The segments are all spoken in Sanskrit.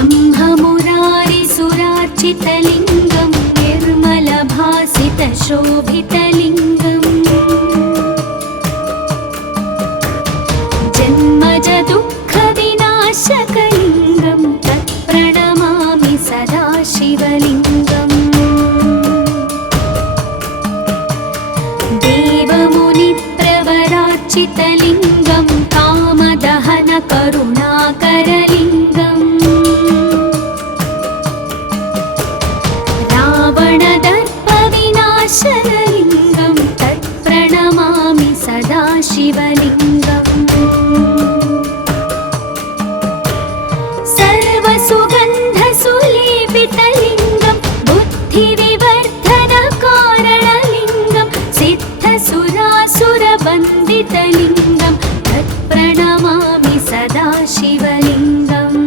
ब्रह्ममुरारिसुरार्चितलिङ्गं निर्मलभासितशोभितलिङ्गम् जन्मजदुःखविनाशकलिङ्गं तत्प्रणमामि सदा शिवलिङ्गम् देवमुनिप्रवरार्चितलिङ्गं कामदहनकरुणाकरलिङ्गम् रावणदर्पविनाशनलिङ्गं तत्प्रणमामि सदा शिवलिङ्गम् सर्वसुगन्धसुलेपितलिङ्गं बुद्धिविवर्धनकारणलिङ्गं सिद्धसुरासुरवन्दितलिङ्गं तत्प्रणमामि सदा शिवलिङ्गम्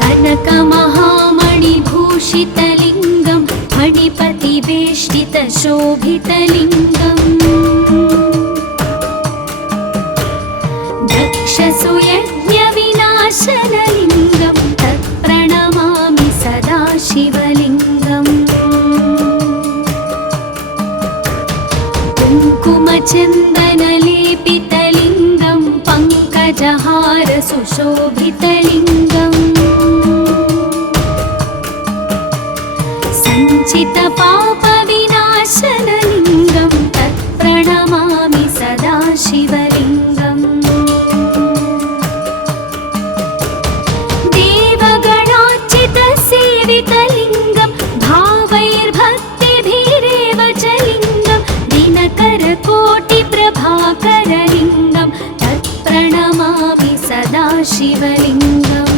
कनकमहामणिभूषितलिङ्गं फणिपतिवेष्टितशोभितलिङ्गम् दक्षसुयज्ञविनाशनलिङ्गं तत्प्रणमामि सदा शिवलिङ्गम् कुङ्कुमचन्दनलेपितलिङ्गं पङ्कजहारसुशोभितलिङ्गम् सञ्चितपापविनाशनलिङ्गं तत्प्रणमामि सदा शिवलिङ्गम् देवगणार्चितसेवितलिङ्गं भावैर्भक्तिभिरेव च लिङ्गं दिनकरकोटिप्रभाकरलिङ्गं तत्प्रणमामि सदा शिवलिङ्गम्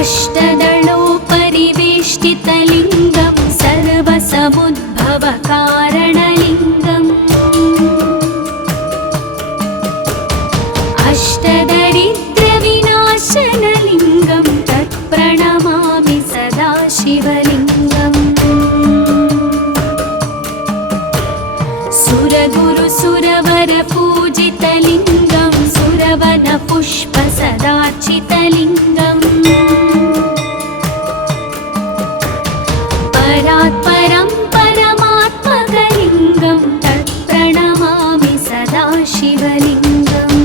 अष्टदलोपरिवेष्टितलिङ्गं सर्वसमुद्भवकारणलिङ्गम् अष्टदरिद्रविनाशनलिङ्गं तत्प्रणमामि सदा शिवलिङ्गम् सुरगुरुसुरवरपूजितलिङ्गं सुरवनपुष्पसदार्चितलिङ्गम् परात्परं परमात्मकलिङ्गं तत्प्रणमामि सदा शिवलिङ्गम्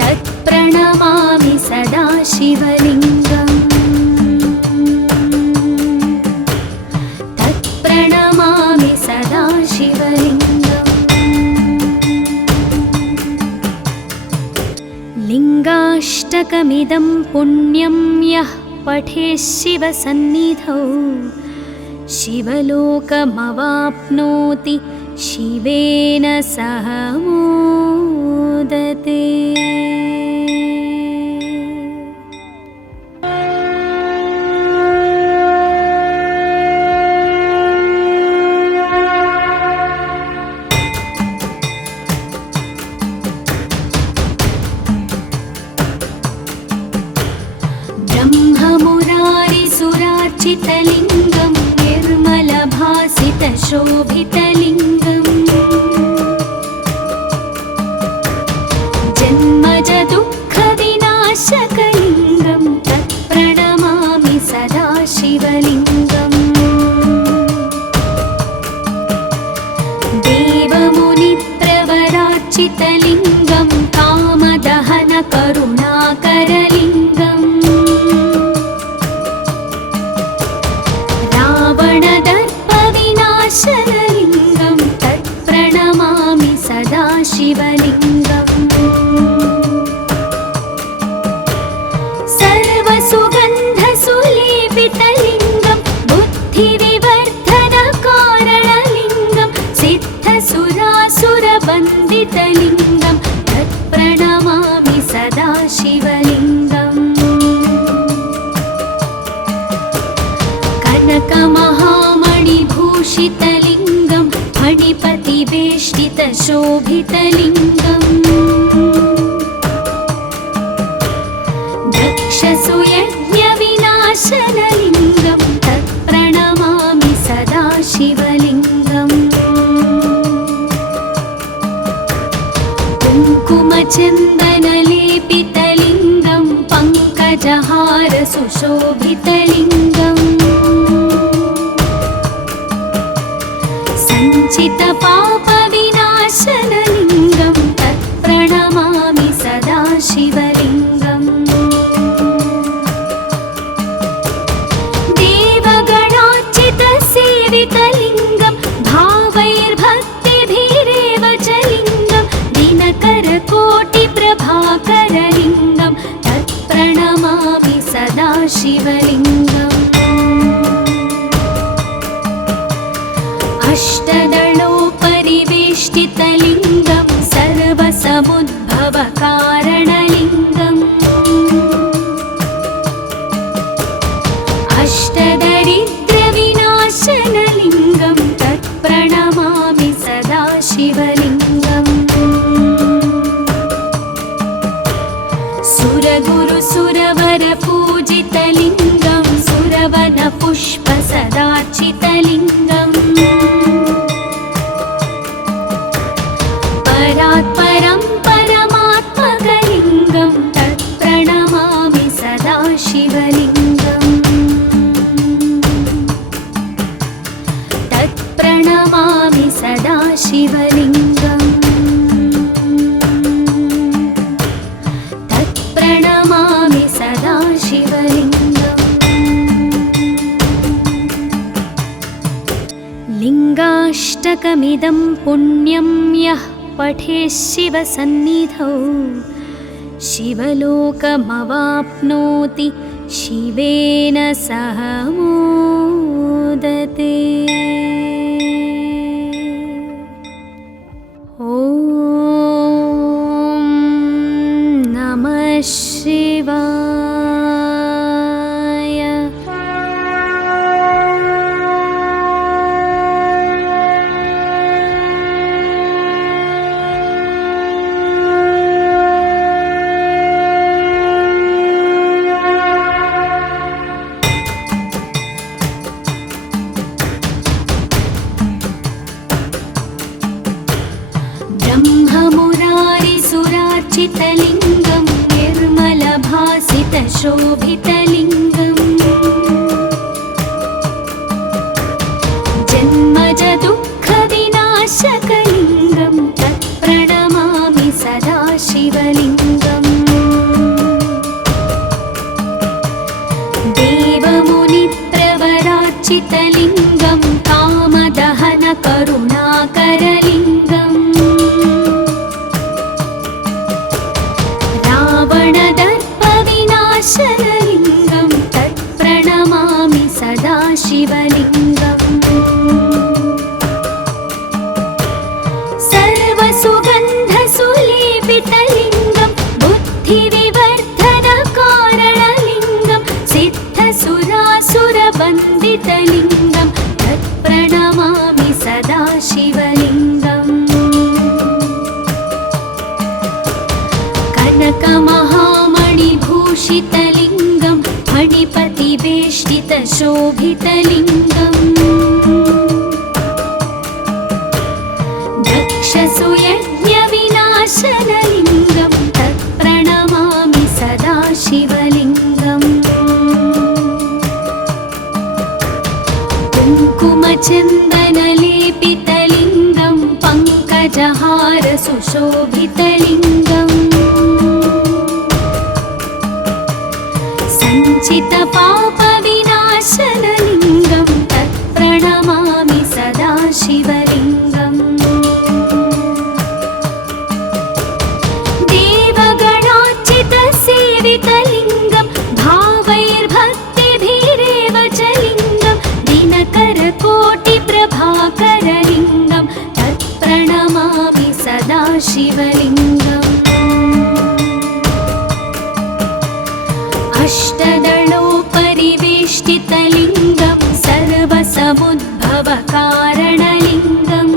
तत्प्रणमामि सदा शिवलिङ्गम् तत्प्रणमामि सदा शिवलिङ्गम् लिङ्गाष्टकमिदं पुण्यं यः पठेत् शिवसन्निधौ शिवलोकमवाप्नोति शिवेन सह मोदते। ब्रह्ममुरारिसुरार्चितलिङ्गं निर्मलभासितशोभितलिङ्गम् जन्मजदुःखविनाशकलिङ्गं तत्प्रणमामि सदा शिवलिङ्गम् देवमुनिप्रवरार्चितलिङ्गं कामदहनकरुणाकरलिङ्गम् रावणदर्पविनाशनलिङ्गं तत्प्रणमामि सदा शिवलिङ्गम् सर्वसुगन्धसुलेपितलिङ्गं बुद्धिविवर्धनकारणलिङ्गं सिद्धसुरासुरवन्दितलिङ्गं तत्प्रणमामि सदा शिवलिङ्गम् कनकमहामणिभूषितलिङ्गं फणिपतिवेष्टितशोभितलिङ्गम् दक्षसुयज्ञविनाशनलिङ्गं तत्प्रणमामि सदा शिवलिङ्गम् कुङ्कुमचन्दनलेपितलिङ्गं पङ्कजहार सुशोभितलिङ्गम् सञ्चितपापविनाशनलिङ्गं तत्प्रणमामि सदा शिवलिङ्गम् देवगणार्चितसेवितलिङ्गं भावैर्भक्तिभिरेव च लिङ्गं दिनकरकोटिप्रभाकरलिङ्गं तत्प्रणमामि सदा शिवलिङ्गम् अष्टदलोपरिवेष्टितलिङ्गं सर्वसमुद्भवकारणलिङ्गम् अष्टदरिद्रविनाशनलिङ्गं तत्प्रणमामि सदा शिवलिङ्गम् सुरगुरुसुरवरपूजितलिङ्गं सुरवनपुष्पसदार्चितलिङ्गम् परात्परं परमात्मकलिङ्गं तत्प्रणमामि सदा शिवलिङ्गम् तत्प्रणमामि सदा शिवलिङ्गम् तत्प्रणमामि सदा शिवलिङ्गम् लिङ्गाष्टकमिदं पुण्यं यः पठेत् शिवसन्निधौ शिवलोकमवाप्नोति शिवेन सह मोदते। ॐ नमः शिवाय। ब्रह्ममुरारिसुरार्चितलिङ्गं निर्मलभासितशोभितलिङ्गम् जन्मजदुःखविनाशकलिङ्गं तत्प्रणमामि सदा शिवलिङ्गम् देवमुनिप्रवरार्चितलिङ्गं कामदहनकरुणाकरलिङ्गम् रावणदर्पविनाशनलिङ्गं तत्प्रणमामि सदा शिवलिङ्गम् सर्वसुगन्धसुलेपितलिङ्गं बुद्धिविवर्धनकारणलिङ्गं सिद्धसुरासुरवन्दितलिङ्गं तत्प्रणमामि सदा शिवलिङ्गम् कनकमहामणिभूषितलिङ्गं मणिपतिवेष्टितशोभितलिङ्गम् दक्षसुयज्ञविनाशनलिङ्गं तत्प्रणमामि सदा शिवलिङ्गम् कुङ्कुमचन्दनलेपितलिङ्गं पङ्कजहार सुशोभितलिङ्गम् सञ्चितपापविनाशनलिङ्गं तत्प्रणमामि सदा शिवलिङ्गम् देवगणार्चितसेवितलिङ्गं भावैर्भक्तिभिरेव च लिङ्गं दिनकरकोटिप्रभाकरलिङ्गं तत्प्रणमामि सदा शिवलिङ्गम् अष्टदलोपरिवेष्टितलिङ्गं सर्वसमुद्भवकारणलिङ्गम्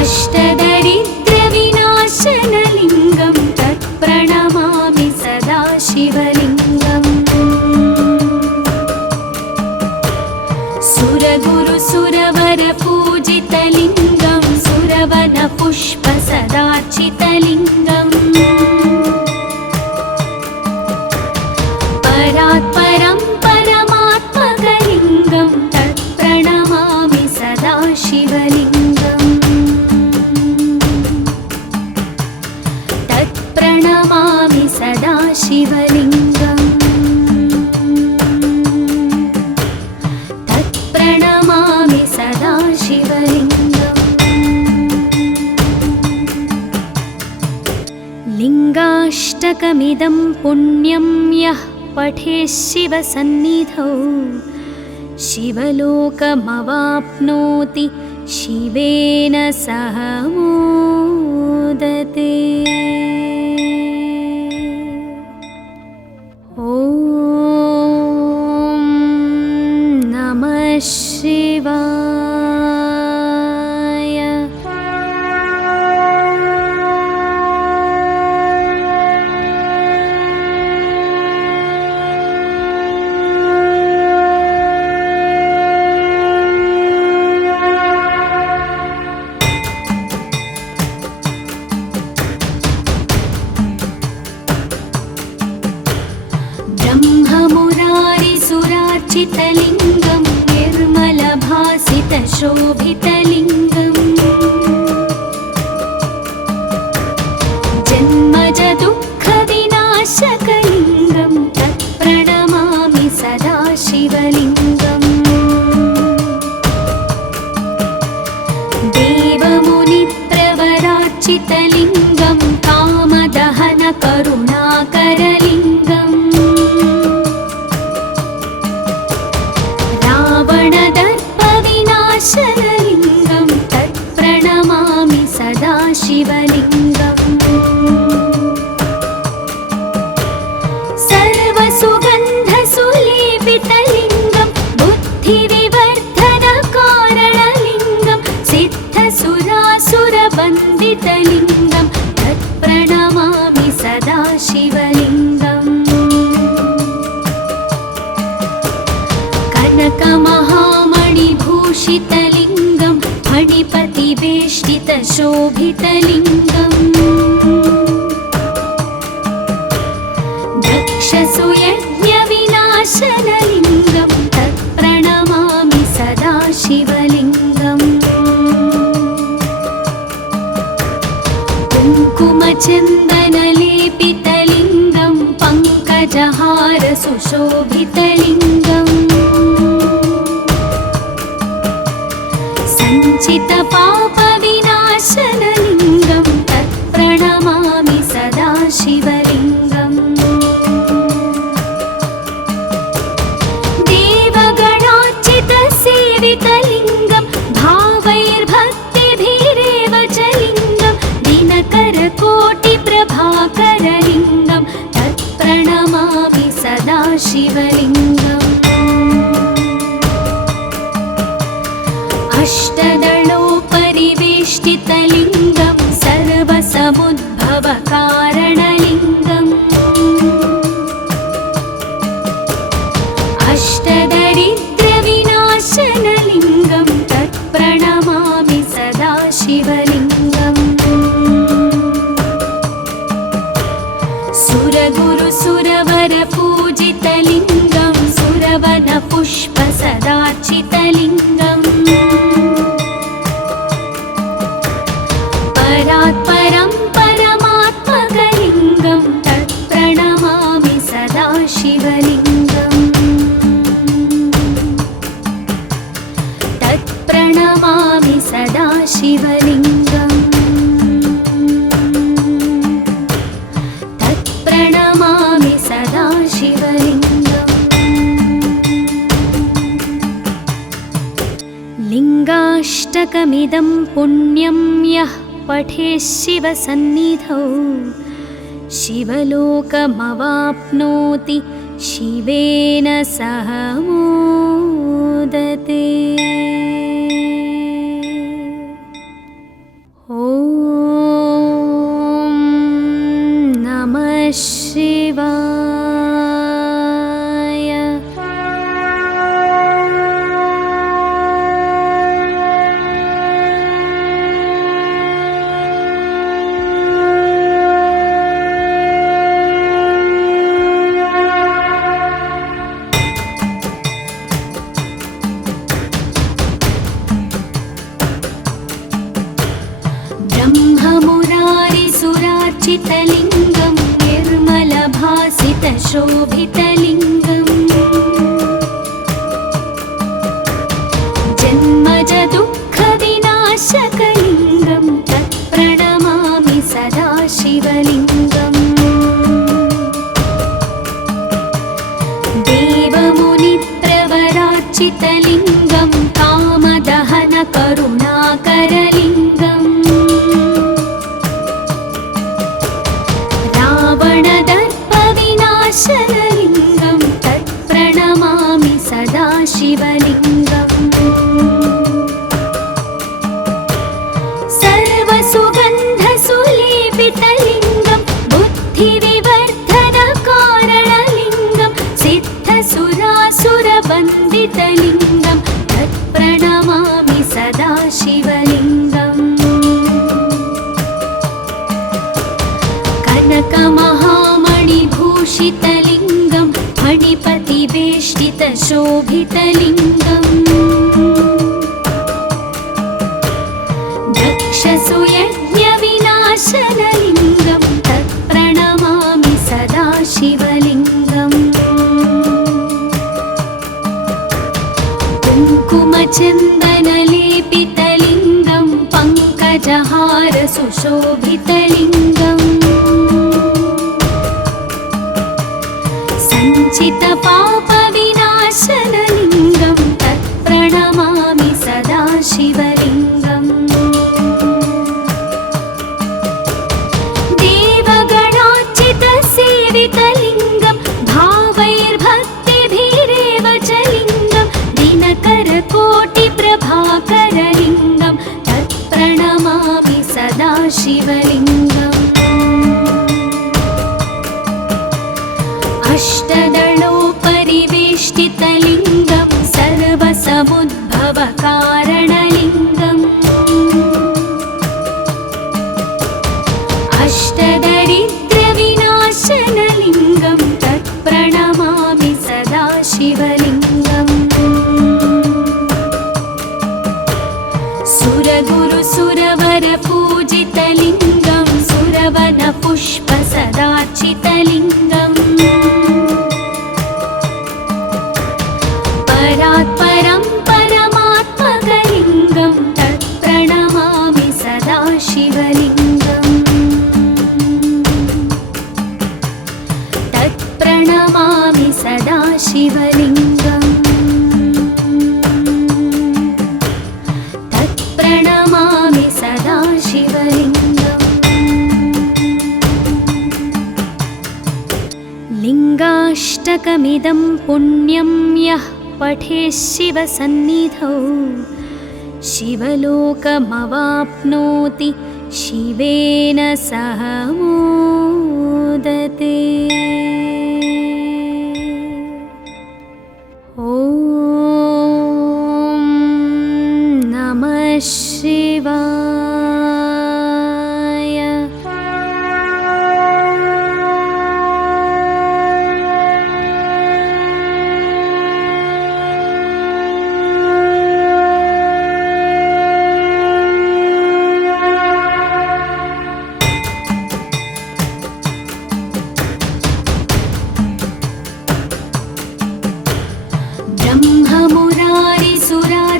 अष्टदरिद्रविनाशनलिङ्गं तत्प्रणमामि सदा शिवलिङ्गम् सुरगुरुसुरवरपूजितलिङ्गं सुरवनपुष्पसदार्चितलिङ्गम् परात्परं परमात्मकलिङ्गं तत्प्रणमामि सदा शिवलिङ्गम् तत्प्रणमामि सदा शिवलिङ्गम् तत्प्रणमामि सदा शिवलिङ्गम् लिङ्गाष्टकमिदं पुण्यं यः पठेत् शिवसन्निधौ शिवलोकमवाप्नोति शिवेन सह मोदते। ॐ नमः शिवाय। ब्रह्ममुरारिसुरार्चितलिङ्गं निर्मलभासितशोभितलिङ्गम् जन्मजदुःखविनाशकलिङ्गं तत्प्रणमामि सदा शिवलिङ्गम् देवमुनिप्रवरार्चितलिङ्गं कामदहनकरुणाकरलिङ्गम् रावणदर्पविनाशनलिङ्गं तत्प्रणमामि सदा शिवलिङ्गम् सर्वसुगन्धसुलेपितलिङ्गं बुद्धिविवर्धनकारणलिङ्गं सिद्धसुरासुरवन्दितलिङ्गं तत्प्रणमामि सदा शिवलिङ्गम् कनकमहामणिभूषितलिङ्गं फणिपतिवेष्टितशोभितलिङ्गम् दक्षसुयज्ञविनाशनलिङ्गं तत्प्रणमामि सदा शिवलिङ्गम् कुङ्कुमचन्दनलेपितलिङ्गं पङ्कजहारसुशोभितलिङ्गम् सञ्चितपापविनाशनलिङ्गं तत्प्रणमामि सदा शिवलिङ्गम् देवगणार्चितसेवितलिङ्गं भावैर्भक्तिभिरेव च लिङ्गं दिनकरकोटिप्रभाकरलिङ्गं तत्प्रणमामि सदा शिवलिङ्गम् अष्टदलोपरिवेष्टितलिङ्गं सर्वसमुद्भवकारणलिङ्गम् अष्टदरिद्रविनाशनलिङ्गं तत्प्रणमामि सदा शिवलिङ्गम् सुरगुरुसुरवरपूजितलिङ्गं सुरवनपुष्पसदार्चितलिङ्गम् परात्परं परमात्मकलिङ्गं तत्प्रणमामि सदा शिवलिङ्गम् तत्प्रणमामि सदा शिवलिङ्गम् तत्प्रणमामि सदा शिवलिङ्गम् लिङ्गाष्टकमिदं पुण्यं यः पठेत् शिवसन्निधौ शिवलोकमवाप्नोति शिवेन सह मोदते। ॐ नमः शिवाय। निर्मलभासितलिङ्गं निर्मलभासितशोभितलिङ्गम् जन्मजदुःखविनाशकलिङ्गं तत्प्रणमामि सदा शिवलिङ्गम् देवमुनिप्रवरार्चितलिङ्गं कामदहनकरुणाकरलिङ्गम् रावणदर्पविनाशनलिङ्गं तत्प्रणमामि सदा शिवलिङ्गम् सर्वसुगन्धसुलेपितलिङ्गं बुद्धिविवर्धनकारणलिङ्गं सिद्धसुरासुरवन्दितलिङ्गं तत्प्रणमामि सदा शिवलिङ्गम् कनकमहामणिभूषितलिङ्गं फणिपतिवेष्टितशोभितलिङ्गम् दक्षसुयज्ञविनाशनलिङ्गं तत्प्रणमामि सदा शिवलिङ्गम् कुङ्कुमचन्दनलेपितलिङ्गं पङ्कजहारसुशोभितलिङ्गम् सञ्चितपापविनाशनलिङ्गं तत्प्रणमामि सदा शिवलिङ्गम् देवगणार्चितसेवितलिङ्गं भावैर्भक्तिभिरेव च लिङ्गं दिनकरकोटिप्रभाकरलिङ्गं तत्प्रणमामि सदा शिवलिङ्गम् अष्टदलोपरिवेष्टितलिङ्गं सर्वसमुद्भवकारणलिङ्गम् अष्टदरिद्रविनाशनलिङ्गं तत्प्रणमामि सदा शिवलिङ्गम् सुरगुरुसुरवरपूजितलिङ्गं सुरवनपुष्पसदार्चितलिङ्गम् परात्परं परमात्मकलिङ्गं तत्प्रणमामि सदा शिवलिङ्गम् तत्प्रणमामि सदा शिवलिङ्गम् तत्प्रणमामि सदा शिवलिङ्गम् लिङ्गाष्टकमिदं पुण्यं यः पठेत् शिवसन्निधौ शिवलोकमवाप्नोति शिवेन सह मोदते। ॐ नमः शिवाय।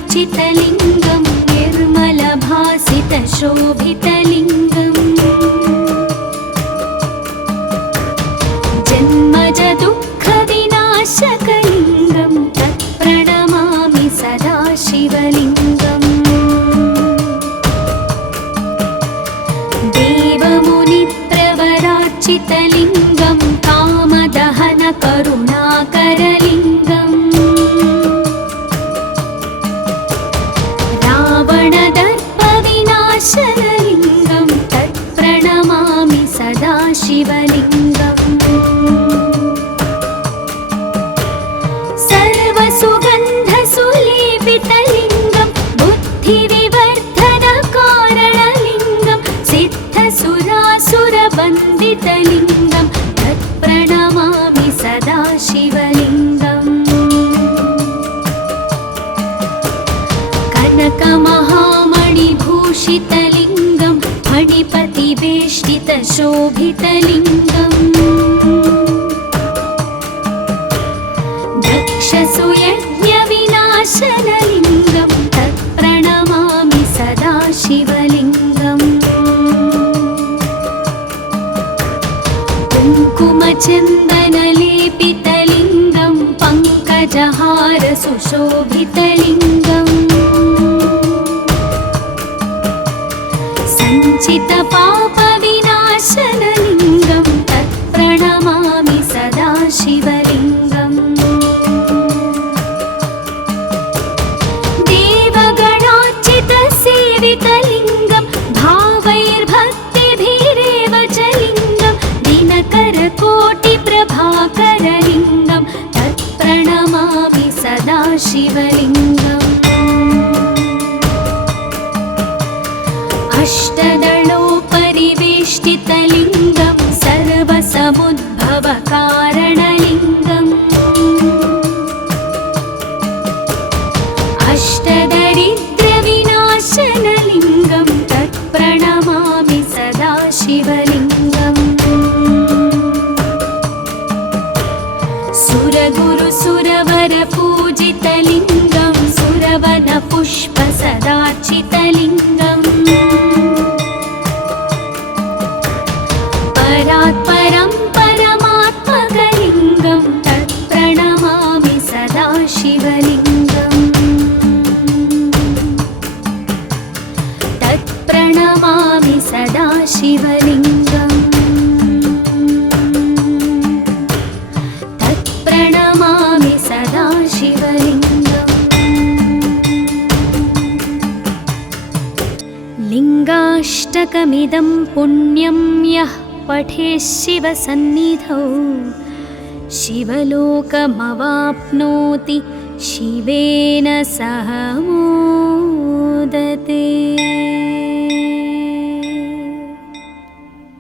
ब्रह्ममुरारिसुरार्चितलिङ्गं निर्मलभासितशोभितलिङ्गम् जन्मजदुःखविनाशकलिङ्गं तत्प्रणमामि सदा शिवलिङ्गम् देवमुनिप्रवरार्चितलिङ्गं कामदहनकरुणाकरलिङ्गम् रावणदर्पविनाशनलिङ्गं तत्प्रणमामि सदा शिवलिङ्गम् सर्वसुगन्धसुलेपितलिङ्गं बुद्धिविवर्धनकारणलिङ्गं सिद्धसुरासुरवन्दितलिङ्गं तत्प्रणमामि सदा शिवलिङ्गम् कनकमहामणिभूषितलिङ्गं मणिपतिवेष्टितशोभितलिङ्गम् दक्षसुयज्ञविनाशनलिङ्गं तत्प्रणमामि सदा शिवलिङ्गम् कुङ्कुमचन्दनलेपितलिङ्गं पङ्कजहारसुशोभितलिङ्गम् सञ्चितपापविनाशनलिङ्गं तत्प्रणमामि सदा शिवलिङ्गम् देवगणार्चितसेवितलिङ्गं भावैर्भक्तिभिरेव च लिङ्गं दिनकरकोटिप्रभाकरलिङ्गं तत्प्रणमामि सदा शिवलिङ्गम् अष्टदलोपरिवेष्टितलिङ्गं सर्वसमुद्भवकारणलिङ्गम् अष्टदरिद्रविनाशनलिङ्गं तत्प्रणमामि सदा शिवलिङ्गम् सुरगुरुसुरवरपूजितलिङ्गं सुरवनपुष्पसदार्चितलिङ्गम् परात्परं परमात्मकलिङ्गं तत्प्रणमामि सदा शिवलिङ्गम् तत्प्रणमामि सदा शिवलिङ्गम् तत्प्रणमामि सदा शिवलिङ्गम् लिङ्गाष्टकमिदं पुण्यं यः पठेत् शिवसन्निधौ शिवलोकमवाप्नोति शिवेन सह